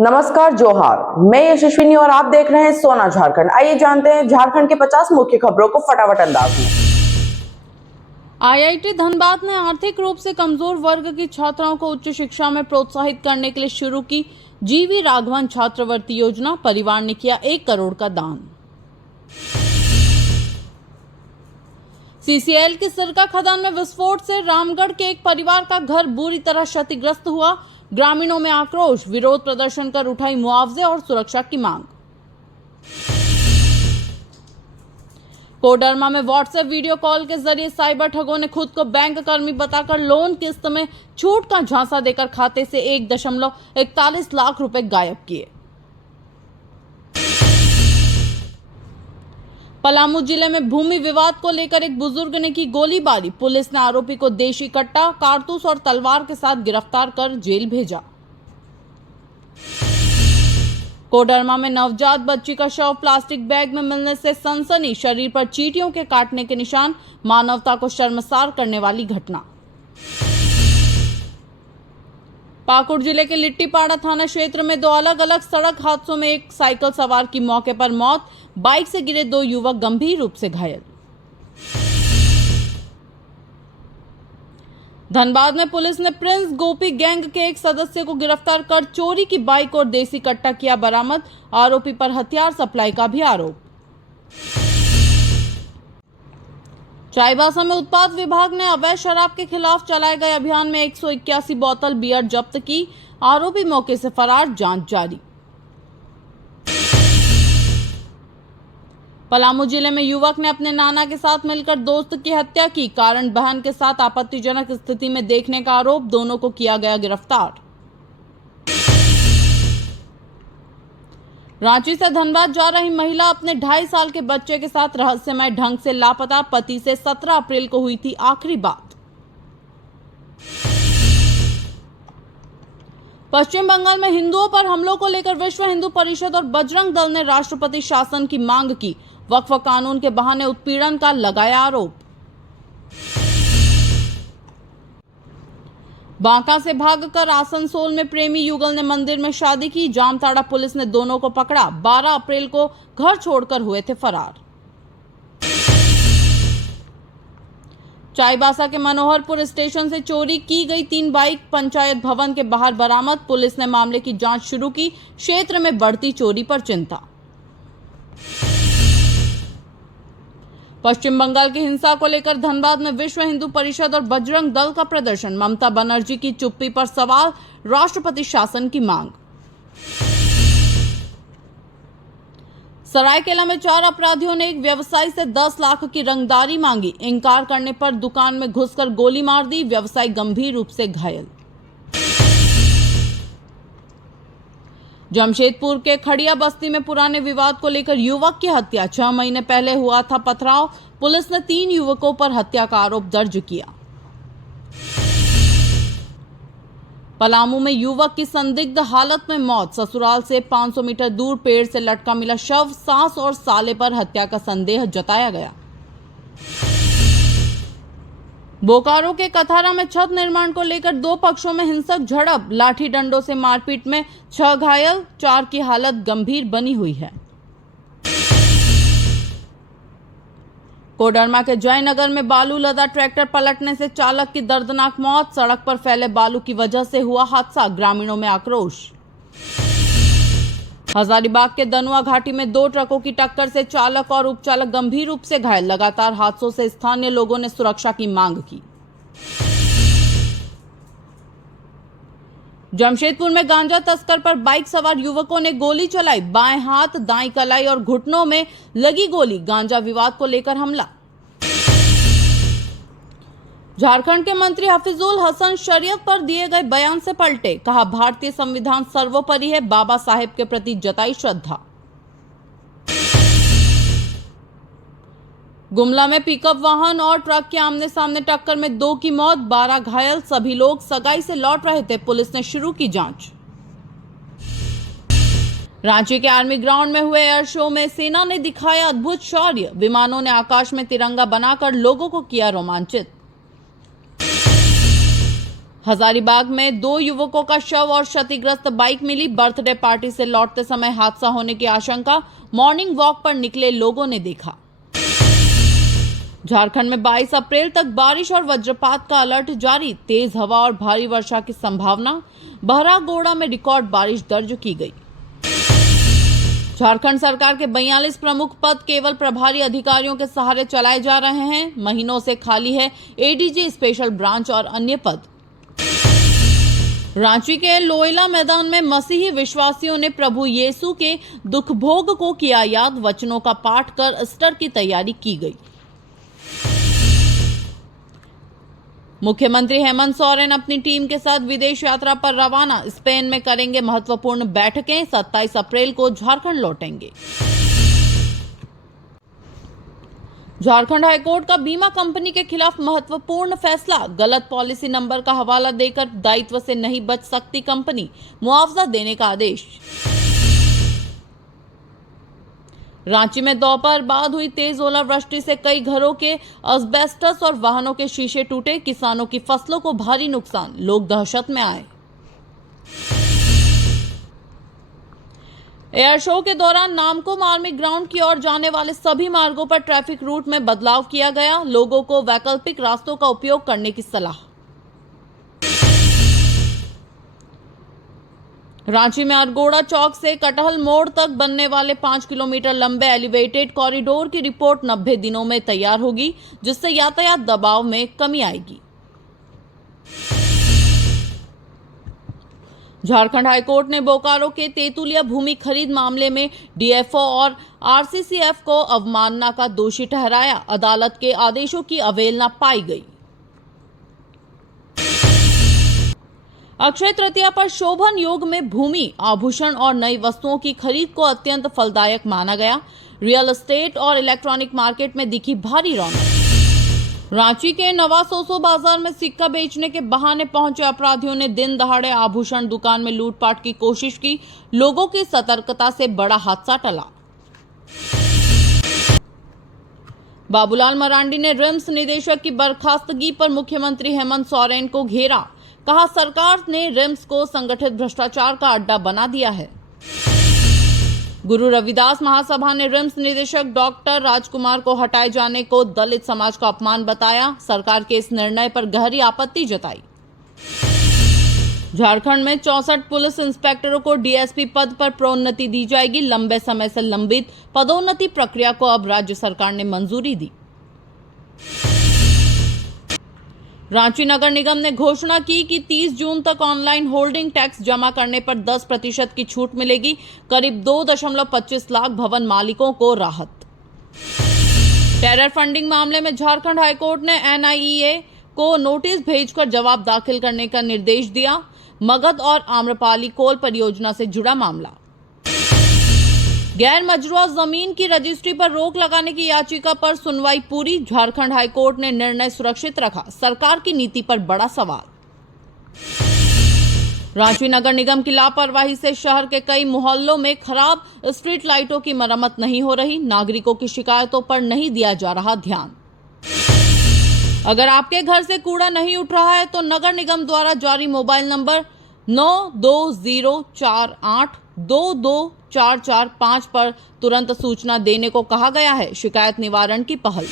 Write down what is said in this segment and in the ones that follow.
नमस्कार, जोहार। मैं यशस्विनी और आप देख रहे हैं सोना झारखंड। आइए जानते हैं झारखंड के 50 मुख्य खबरों को फटाफट अंदाज में। आईआईटी धनबाद ने आर्थिक रूप से कमजोर वर्ग की छात्राओं को उच्च शिक्षा में प्रोत्साहित करने के लिए शुरू की जीवी राघवन छात्रवृत्ति योजना। परिवार ने किया 1 करोड़ का दान। सीसीएल की सिरका खदान में विस्फोट से रामगढ़ के एक परिवार का घर बुरी तरह क्षतिग्रस्त हुआ। ग्रामीणों में आक्रोश, विरोध प्रदर्शन कर उठाई मुआवजे और सुरक्षा की मांग। कोडरमा में व्हाट्सएप वीडियो कॉल के जरिए साइबर ठगों ने खुद को बैंक कर्मी बताकर लोन किस्त में छूट का झांसा देकर खाते से 1.41 लाख रुपए गायब किए। पलामू जिले में भूमि विवाद को लेकर एक बुजुर्ग ने की गोलीबारी। पुलिस ने आरोपी को देशी कट्टा, कारतूस और तलवार के साथ गिरफ्तार कर जेल भेजा। कोडरमा में नवजात बच्ची का शव प्लास्टिक बैग में मिलने से सनसनी। शरीर पर चींटियों के काटने के निशान। मानवता को शर्मसार करने वाली घटना। पाकुड़ जिले के लिट्टीपाड़ा थाना क्षेत्र में 2 अलग अलग सड़क हादसों में एक साइकिल सवार की मौके पर मौत। बाइक से गिरे 2 युवक गंभीर रूप से घायल। धनबाद में पुलिस ने प्रिंस गोपी गैंग के एक सदस्य को गिरफ्तार कर चोरी की बाइक और देसी कट्टा किया बरामद। आरोपी पर हथियार सप्लाई का भी आरोप। चाईबासा में उत्पाद विभाग ने अवैध शराब के खिलाफ चलाए गए अभियान में 181 बोतल बियर जब्त की। आरोपी मौके से फरार, जांच जारी। पलामू जिले में युवक ने अपने नाना के साथ मिलकर दोस्त की हत्या की। कारण बहन के साथ आपत्तिजनक स्थिति में देखने का आरोप। दोनों को किया गया गिरफ्तार। रांची से धनबाद जा रही महिला अपने 2.5 साल के बच्चे के साथ रहस्यमय ढंग से लापता। पति से 17 अप्रैल को हुई थी आखिरी बात। पश्चिम बंगाल में हिंदुओं पर हमलों को लेकर विश्व हिंदू परिषद और बजरंग दल ने राष्ट्रपति शासन की मांग की। वक्फ कानून के बहाने उत्पीड़न का लगाया आरोप। बांका से भागकर आसनसोल में प्रेमी युगल ने मंदिर में शादी की। जामताड़ा पुलिस ने दोनों को पकड़ा। 12 अप्रैल को घर छोड़कर हुए थे फरार। चाईबासा के मनोहरपुर स्टेशन से चोरी की गई 3 बाइक पंचायत भवन के बाहर बरामद। पुलिस ने मामले की जांच शुरू की। क्षेत्र में बढ़ती चोरी पर चिंता। पश्चिम बंगाल की हिंसा को लेकर धनबाद में विश्व हिंदू परिषद और बजरंग दल का प्रदर्शन। ममता बनर्जी की चुप्पी पर सवाल, राष्ट्रपति शासन की मांग। सरायकेला में 4 अपराधियों ने एक व्यवसायी से 10 लाख की रंगदारी मांगी। इनकार करने पर दुकान में घुसकर गोली मार दी। व्यवसायी गंभीर रूप से घायल। जमशेदपुर के खड़िया बस्ती में पुराने विवाद को लेकर युवक की हत्या। 6 महीने पहले हुआ था पथराव। पुलिस ने 3 युवकों पर हत्या का आरोप दर्ज किया। पलामू में युवक की संदिग्ध हालत में मौत। ससुराल से 500 मीटर दूर पेड़ से लटका मिला शव। सास और साले पर हत्या का संदेह जताया गया। बोकारो के कथारा में छत निर्माण को लेकर 2 पक्षों में हिंसक झड़प। लाठी डंडों से मारपीट में 6 घायल, 4 की हालत गंभीर बनी हुई है। कोडरमा के जयनगर में बालू लदा ट्रैक्टर पलटने से चालक की दर्दनाक मौत। सड़क पर फैले बालू की वजह से हुआ हादसा। ग्रामीणों में आक्रोश। हजारीबाग के दनुआ घाटी में 2 ट्रकों की टक्कर से चालक और उपचालक गंभीर रूप से घायल। लगातार हादसों से स्थानीय लोगों ने सुरक्षा की मांग की। जमशेदपुर में गांजा तस्कर पर बाइक सवार युवकों ने गोली चलाई। बाएं हाथ, दाईं कलाई और घुटनों में लगी गोली। गांजा विवाद को लेकर हमला। झारखंड के मंत्री हफीजुल हसन शरीयत पर दिए गए बयान से पलटे। कहा, भारतीय संविधान सर्वोपरि है। बाबा साहेब के प्रति जताई श्रद्धा। गुमला में पिकअप वाहन और ट्रक के आमने सामने टक्कर में 2 की मौत, 12 घायल। सभी लोग सगाई से लौट रहे थे। पुलिस ने शुरू की जांच। रांची के आर्मी ग्राउंड में हुए एयर शो में सेना ने दिखाया अद्भुत शौर्य। विमानों ने आकाश में तिरंगा बनाकर लोगों को किया रोमांचित। हजारीबाग में 2 युवकों का शव और क्षतिग्रस्त बाइक मिली। बर्थडे पार्टी से लौटते समय हादसा होने की आशंका, मॉर्निंग वॉक पर निकले लोगों ने देखा। झारखंड में 22 अप्रैल तक बारिश और वज्रपात का अलर्ट जारी। तेज हवा और भारी वर्षा की संभावना। बहरागोड़ा में रिकॉर्ड बारिश दर्ज की गई। झारखंड सरकार के 42 प्रमुख पद केवल प्रभारी अधिकारियों के सहारे चलाए जा रहे हैं। महीनों से खाली है एडीजी स्पेशल ब्रांच और अन्य पद। रांची के लोयला मैदान में मसीही विश्वासियों ने प्रभु यीशु के दुख भोग को किया याद। वचनों का पाठ कर ईस्टर की तैयारी की गई। मुख्यमंत्री हेमंत सोरेन अपनी टीम के साथ विदेश यात्रा पर रवाना। स्पेन में करेंगे महत्वपूर्ण बैठकें। 27 अप्रैल को झारखंड लौटेंगे। झारखंड हाईकोर्ट का बीमा कंपनी के खिलाफ महत्वपूर्ण फैसला। गलत पॉलिसी नंबर का हवाला देकर दायित्व से नहीं बच सकती कंपनी। मुआवजा देने का आदेश। रांची में दोपहर बाद हुई तेज ओलावृष्टि से कई घरों के अस्बेस्टस और वाहनों के शीशे टूटे। किसानों की फसलों को भारी नुकसान। लोग दहशत में आए। एयर शो के दौरान नामकुम आर्मी ग्राउंड की ओर जाने वाले सभी मार्गों पर ट्रैफिक रूट में बदलाव किया गया। लोगों को वैकल्पिक रास्तों का उपयोग करने की सलाह। रांची में अरगोड़ा चौक से कटहल मोड़ तक बनने वाले 5 किलोमीटर लंबे एलिवेटेड कॉरिडोर की रिपोर्ट 90 दिनों में तैयार होगी, जिससे यातायात दबाव में कमी आएगी। झारखंड हाईकोर्ट ने बोकारो के तेतुलिया भूमि खरीद मामले में डीएफओ और आरसीसीएफ को अवमानना का दोषी ठहराया। अदालत के आदेशों की अवहेलना पाई गई। अक्षय तृतीया पर शोभन योग में भूमि, आभूषण और नई वस्तुओं की खरीद को अत्यंत फलदायक माना गया। रियल एस्टेट और इलेक्ट्रॉनिक मार्केट में दिखी भारी रौनक। रांची के नवा सोसो बाजार में सिक्का बेचने के बहाने पहुंचे अपराधियों ने दिन दहाड़े आभूषण दुकान में लूटपाट की कोशिश की। लोगों की सतर्कता से बड़ा हादसा टला। बाबूलाल मरांडी ने रिम्स निदेशक की बर्खास्तगी पर मुख्यमंत्री हेमंत सोरेन को घेरा। कहा, सरकार ने रिम्स को संगठित भ्रष्टाचार का अड्डा बना दिया है। गुरु रविदास महासभा ने रिम्स निदेशक डॉक्टर राजकुमार को हटाए जाने को दलित समाज का अपमान बताया। सरकार के इस निर्णय पर गहरी आपत्ति जताई। झारखंड में 64 पुलिस इंस्पेक्टरों को डीएसपी पद पर प्रोन्नति दी जाएगी। लंबे समय से लंबित पदोन्नति प्रक्रिया को अब राज्य सरकार ने मंजूरी दी। रांची नगर निगम ने घोषणा की कि 30 जून तक ऑनलाइन होल्डिंग टैक्स जमा करने पर 10% की छूट मिलेगी। करीब 2.25 लाख भवन मालिकों को राहत। टेरर फंडिंग मामले में झारखंड हाईकोर्ट ने एनआईए को नोटिस भेजकर जवाब दाखिल करने का निर्देश दिया। मगध और आम्रपाली कोल परियोजना से जुड़ा मामला। गैर मजरूआ जमीन की रजिस्ट्री पर रोक लगाने की याचिका पर सुनवाई पूरी। झारखंड हाईकोर्ट ने निर्णय सुरक्षित रखा। सरकार की नीति पर बड़ा सवाल। रांची नगर निगम की लापरवाही से शहर के कई मोहल्लों में खराब स्ट्रीट लाइटों की मरम्मत नहीं हो रही। नागरिकों की शिकायतों पर नहीं दिया जा रहा ध्यान। अगर आपके घर से कूड़ा नहीं उठ रहा है तो नगर निगम द्वारा जारी मोबाइल नंबर 9204822445 पर तुरंत सूचना देने को कहा गया है। शिकायत निवारण की पहल।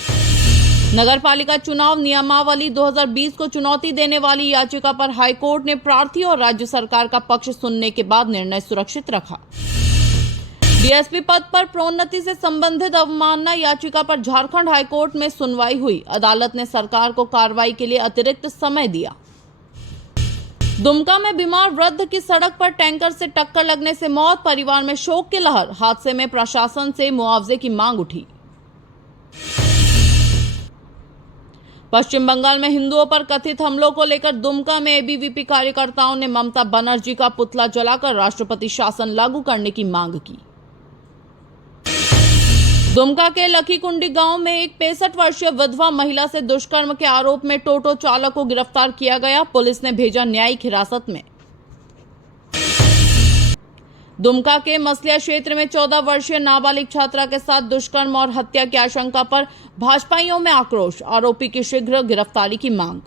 नगर पालिका चुनाव नियमावली 2020 को चुनौती देने वाली याचिका पर हाईकोर्ट ने प्रार्थी और राज्य सरकार का पक्ष सुनने के बाद निर्णय सुरक्षित रखा। डीएसपी पद पर प्रोन्नति से संबंधित अवमानना याचिका पर झारखंड हाईकोर्ट में सुनवाई हुई। अदालत ने सरकार को कार्रवाई के लिए अतिरिक्त समय दिया। दुमका में बीमार वृद्ध की सड़क पर टैंकर से टक्कर लगने से मौत। परिवार में शोक की लहर। हादसे में प्रशासन से मुआवजे की मांग उठी। पश्चिम बंगाल में हिंदुओं पर कथित हमलों को लेकर दुमका में एबीवीपी कार्यकर्ताओं ने ममता बनर्जी का पुतला जलाकर राष्ट्रपति शासन लागू करने की मांग की। दुमका के लखीकुंडी गांव में एक 65 वर्षीय विधवा महिला से दुष्कर्म के आरोप में टोटो चालक को गिरफ्तार किया गया। पुलिस ने भेजा न्यायिक हिरासत में। दुमका के मसलिया क्षेत्र में 14 वर्षीय नाबालिग छात्रा के साथ दुष्कर्म और हत्या की आशंका पर भाजपाइयों में आक्रोश। आरोपी की शीघ्र गिरफ्तारी की मांग।